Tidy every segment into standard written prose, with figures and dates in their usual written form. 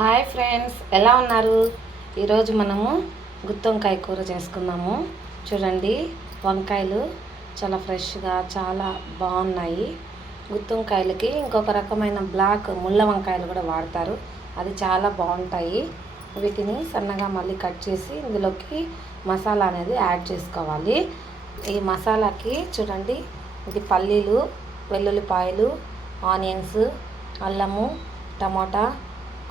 Hi friends, ఎలా ఉన్నారు? ఈరోజు మనము గుత్తి వంకాయ కూర చేసుకుందాము. చూడండి, వంకాయలు చాలా ఫ్రెష్గా చాలా బాగున్నాయి. గుత్తి వంకాయలకి ఇంకొక రకమైన బ్లాక్ ముళ్ళ వంకాయలు కూడా వాడతారు, అది చాలా బాగుంటాయి. వీటిని సన్నగా మళ్ళీ కట్ చేసి ఇందులోకి మసాలా అనేది యాడ్ చేసుకోవాలి. ఈ మసాలాకి చూడండి, ఇది పల్లీలు, వెల్లుల్లిపాయలు, ఆనియన్స్, అల్లము, టమాటా,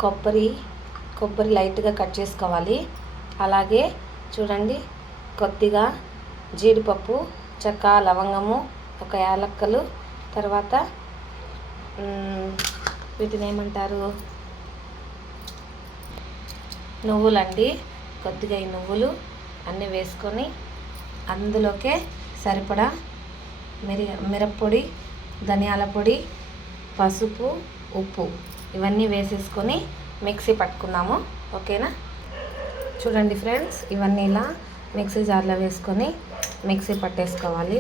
కొబ్బరి లైట్గా కట్ చేసుకోవాలి. అలాగే చూడండి, కొద్దిగా జీడిపప్పు, చెక్క, లవంగము, ఒక యాలక్కలు, తర్వాత వీటిని ఏమంటారు, నువ్వులండి. కొద్దిగా ఈ నువ్వులు అన్నీ వేసుకొని అందులోకే సరిపడా మిరప్పొడి, ధనియాల పొడి, పసుపు, ఉప్పు ఇవన్నీ వేసేసుకొని మిక్సీ పట్టుకుందాము. ఓకేనా? చూడండి ఫ్రెండ్స్, ఇవన్నీ ఇలా మిక్సీ జార్లో వేసుకొని మిక్సీ పట్టేసుకోవాలి.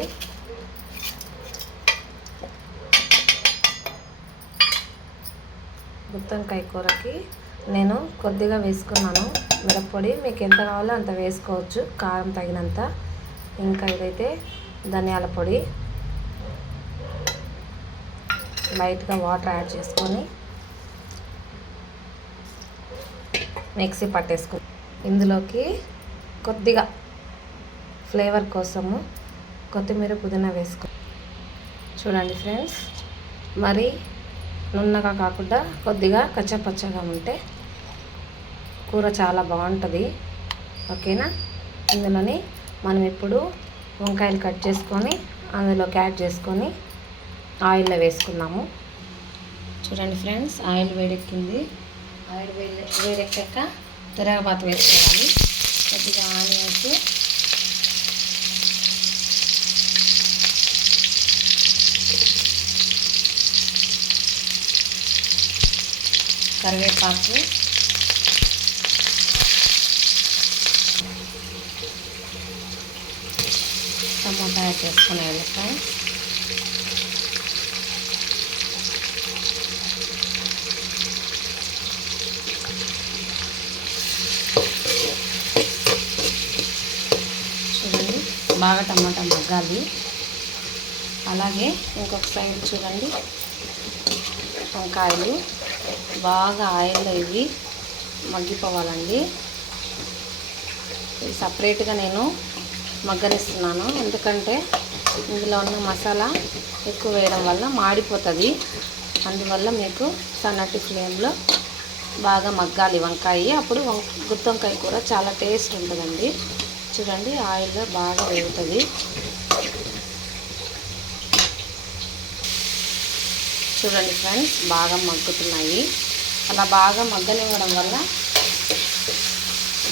గుత్తి వంకాయ కూరకి నేను కొద్దిగా వేసుకున్నాను మిరప్పొడి, మీకు ఎంత కావాలో అంత వేసుకోవచ్చు, కారం తగినంత. ఇంకా ఇదైతే ధనియాల పొడి, లైట్గా వాటర్ యాడ్ చేసుకొని మిక్సీ పట్టేసుకో. ఇందులోకి కొద్దిగా ఫ్లేవర్ కోసము కొత్తిమీర, పుదీనా వేసుకో. చూడండి ఫ్రెండ్స్, మరి నున్నగా కాకుండా కొద్దిగా కచ్చపచ్చగా ఉంటే కూర చాలా బాగుంటుంది. ఓకేనా? ఇందులోని మనం ఇప్పుడు వంకాయలు కట్ చేసుకొని అందులోకి యాడ్ చేసుకొని ఆయిల్లో వేసుకుందాము. చూడండి ఫ్రెండ్స్, ఆయిల్ వేడెక్కింది. ఆయిల్ వేడెక్కాక తిరగబాతు వేసుకోవాలి. కొద్దిగా ఆనియన్స్, కరివేపాకు, టమాటా యాడ్ చేసుకునేది ఫ్రెండ్స్. చూడండి, బాగా టమాటా మగ్గాలి. అలాగే ఇంకొక సైడ్ చూడండి, వంకాయలు బాగా ఆయిల్లో ఇవి మగ్గిపోవాలండి. ఇది సపరేట్గా నేను మగ్గనిస్తున్నాను, ఎందుకంటే ఇందులో ఉన్న మసాలా ఎక్కువ వేయడం వల్ల మాడిపోతుంది. అందువల్ల మీకు సన్నటి ఫ్లేమ్లో బాగా మగ్గాలి వంకాయ, అప్పుడు గుత్తి వంకాయ కూర చాలా టేస్ట్ ఉంటుందండి. చూడండి, ఆయిల్లో బాగా వేగుతుంది. చూడండి ఫ్రెండ్స్, బాగా మగ్గుతున్నాయి. అలా బాగా మగ్గనివ్వడం వల్ల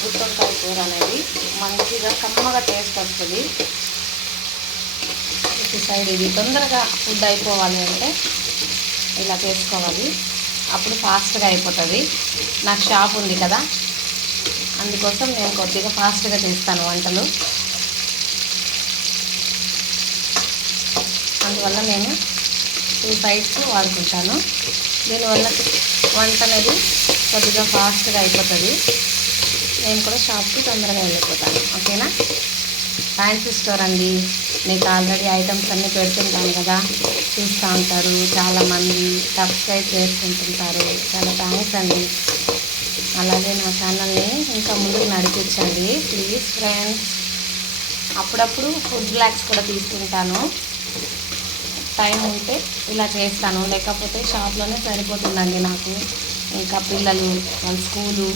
గుత్తి వంకాయ కూర అనేది మంచిగా కమ్మగా టేస్ట్ వస్తుంది. ఇటు సైడ్ ఇది తొందరగా ఫుడ్ అయిపోవాలి అంటే ఇలా చేసుకోవాలి, అప్పుడు ఫాస్ట్గా అయిపోతుంది. నాకు షాప్ ఉంది కదా, అందుకోసం నేను కొద్దిగా ఫాస్ట్గా చేస్తాను వంటలు. అందువల్ల నేను 2 సైడ్స్ వాడుకుంటాను. దీనివల్ల వంట అనేది కొద్దిగా ఫాస్ట్గా అయిపోతుంది. నేను కూడా షాప్కి తొందరగా వెళ్ళిపోతాను. ఓకేనా? ఫ్యాన్సీ స్టోర్ అండి, మీకు ఆల్రెడీ ఐటమ్స్ అన్నీ పెడుతుంటాను కదా, చూస్తూ ఉంటారు చాలామంది, సబ్స్క్రైబ్ చేసుకుంటుంటారు. చాలా థ్యాంక్స్ అండి. అలాగే నా ఛానల్ని ఇంకా ముందుకు నడిపించండి ప్లీజ్ ఫ్రెండ్స్. అప్పుడప్పుడు ఫుడ్ బ్లాగ్స్ కూడా తీసుకుంటాను, టైం ఉంటే ఇలా చేస్తాను, లేకపోతే షాప్లోనే సరిపోతుందండి నాకు. ఇంకా పిల్లలు వాళ్ళ స్కూలు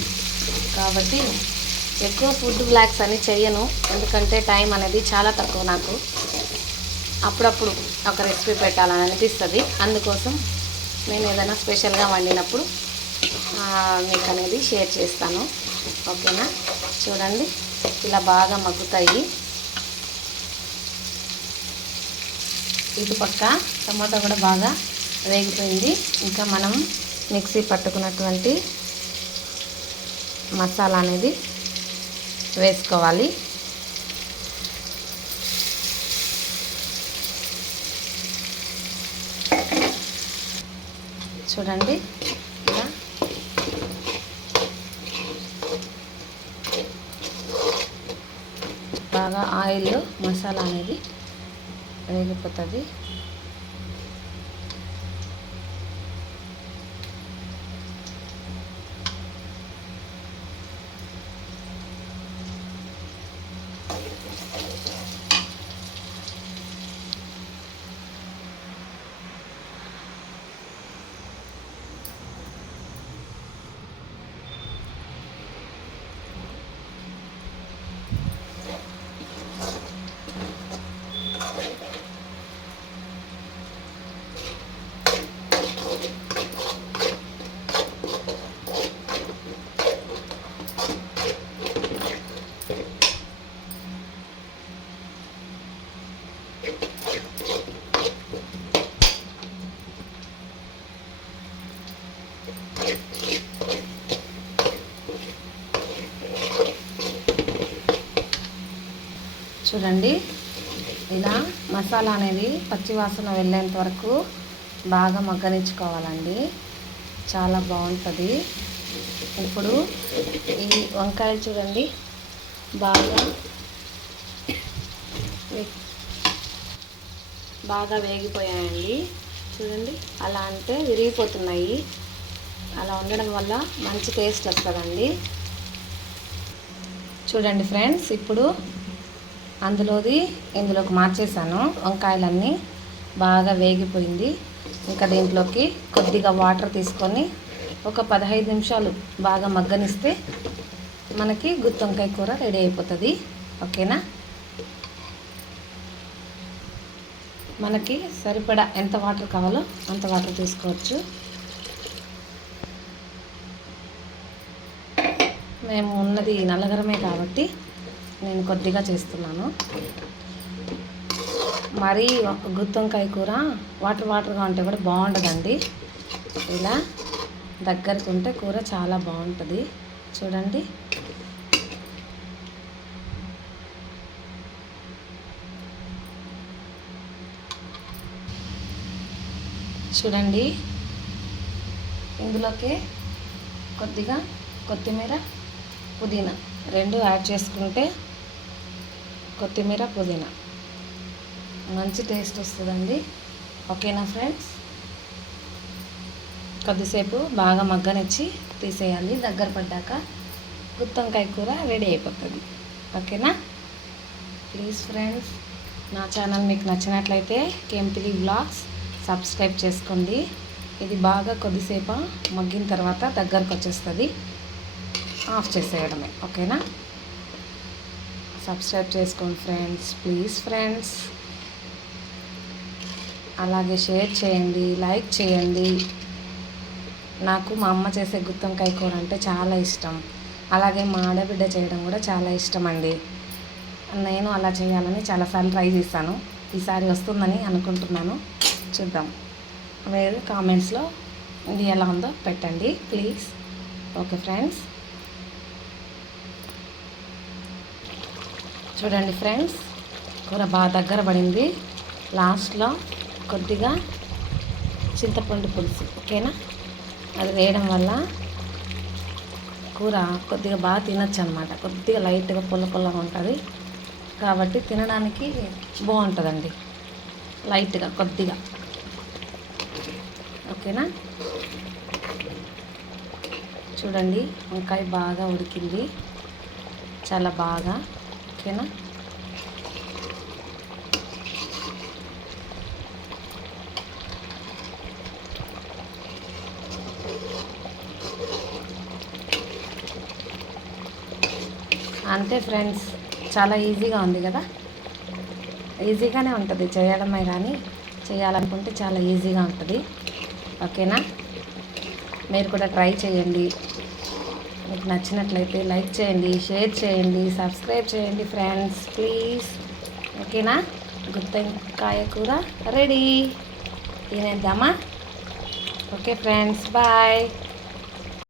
కాబట్టి ఎక్కువ ఫుడ్ బ్లాగ్స్ అని చెయ్యను, ఎందుకంటే టైం అనేది చాలా తక్కువ నాకు. అప్పుడప్పుడు ఒక రెసిపీ పెట్టాలని అనిపిస్తుంది, అందుకోసం నేను ఏదైనా స్పెషల్గా వండినప్పుడు మీకు అనేది షేర్ చేస్తాను. ఓకేనా? చూడండి, ఇలా బాగా మగ్గుతాయి. ఇటుపక్క టమాటా కూడా బాగా వేగిపోయింది. ఇంకా మనం మిక్సీ పట్టుకున్నటువంటి మసాలా అనేది వేసుకోవాలి. చూడండి, ఇలా బాగా ఆయిల్ మసాలా అనేది వేగిపోతుంది. చూడండి, ఇలా మసాలా అనేది పచ్చివాసన వెళ్ళేంత వరకు బాగా మగ్గనించుకోవాలండి. చాలా బాగుంటుంది. ఇప్పుడు ఈ వంకాయలు చూడండి బాగా వేగిపోయాయండి. చూడండి, అలా అంటే విరిగిపోతున్నాయి. అలా ఉండడం వల్ల మంచి టేస్ట్ వస్తుందండి. చూడండి ఫ్రెండ్స్, ఇప్పుడు ఇందులోకి మార్చేసాను. వంకాయలన్నీ బాగా వేగిపోయింది. ఇంకా దీంట్లోకి కొద్దిగా వాటర్ తీసుకొని ఒక 15 నిమిషాలు బాగా మగ్గనిస్తే మనకి గుత్తి వంకాయ కూర రెడీ అయిపోతుంది. ఓకేనా? మనకి సరిపడా ఎంత వాటర్ కావాలో అంత వాటర్ తీసుకోవచ్చు. మేము ఉన్నది నల్లగరమే కాబట్టి నేను కొద్దిగా చేస్తున్నాను. మరీ గుత్తి వంకాయ కూర వాటర్గా ఉంటే కూడా బాగుంటుందండి. ఇలా దగ్గరికి ఉంటే కూర చాలా బాగుంటుంది. చూడండి, ఇందులోకి కొద్దిగా కొత్తిమీర, పుదీనా రెండు యాడ్ చేసుకుంటే కొత్తిమీర, పుదీనా మంచి టేస్ట్ వస్తుందండి. ఓకేనా ఫ్రెండ్స్? కొద్దిసేపు బాగా మగ్గనిచ్చి తీసేయాలి. దగ్గర పడ్డాక గుత్తి వంకాయ కూర రెడీ అయిపోతుంది. ఓకేనా? ప్లీజ్ ఫ్రెండ్స్, నా ఛానల్ మీకు నచ్చినట్లయితే కేంపిలి వ్లాగ్స్ సబ్స్క్రైబ్ చేసుకోండి. ఇది బాగా కొద్దిసేపు మగ్గిన తర్వాత దగ్గరకు వచ్చేస్తుంది. ఆఫ్ చేసేయడమే. ఓకేనా? సబ్స్క్రైబ్ చేసుకోండి ఫ్రెండ్స్, ప్లీజ్ ఫ్రెండ్స్. అలాగే షేర్ చేయండి, లైక్ చేయండి. నాకు మా అమ్మ చేసే గుత్తి వంకాయ కూర అంటే చాలా ఇష్టం. అలాగే మా ఆడబిడ్డ చేయడం కూడా చాలా ఇష్టం అండి. నేను అలా చేయాలని చాలాసార్లు ట్రై చేశాను. ఈసారి వస్తుందని అనుకుంటున్నాను. చూద్దాం. మీరు కామెంట్స్లో ఇది ఎలా ఉందో పెట్టండి ప్లీజ్. ఓకే ఫ్రెండ్స్, చూడండి ఫ్రెండ్స్, కూర బాగా దగ్గర పడింది. లాస్ట్లో కొద్దిగా చింతపండు పులుసు, ఓకేనా, అది వేయడం వల్ల కూర కొద్దిగా బాగా తినచ్చు అనమాట. కొద్దిగా లైట్గా పుల్లగా ఉంటుంది కాబట్టి తినడానికి బాగుంటుందండి. లైట్గా కొద్దిగా. ఓకేనా? చూడండి, వంకాయ బాగా ఉడికింది, చాలా బాగా. ఓకేనా? అంతే ఫ్రెండ్స్, చాలా ఈజీగా ఉంది కదా. ఈజీగానే ఉంటుంది చేయడమే, కానీ చేయాలనుకుంటే చాలా ఈజీగా ఉంటుంది. ఓకేనా? మీరు కూడా ట్రై చేయండి. మీకు నచ్చినట్లయితే లైక్ చేయండి, షేర్ చేయండి, సబ్స్క్రైబ్ చేయండి ఫ్రెండ్స్ ప్లీజ్. ఓకేనా? గుత్తి వంకాయ కూర రెడీ. తినేద్దామా? Okay friends, bye.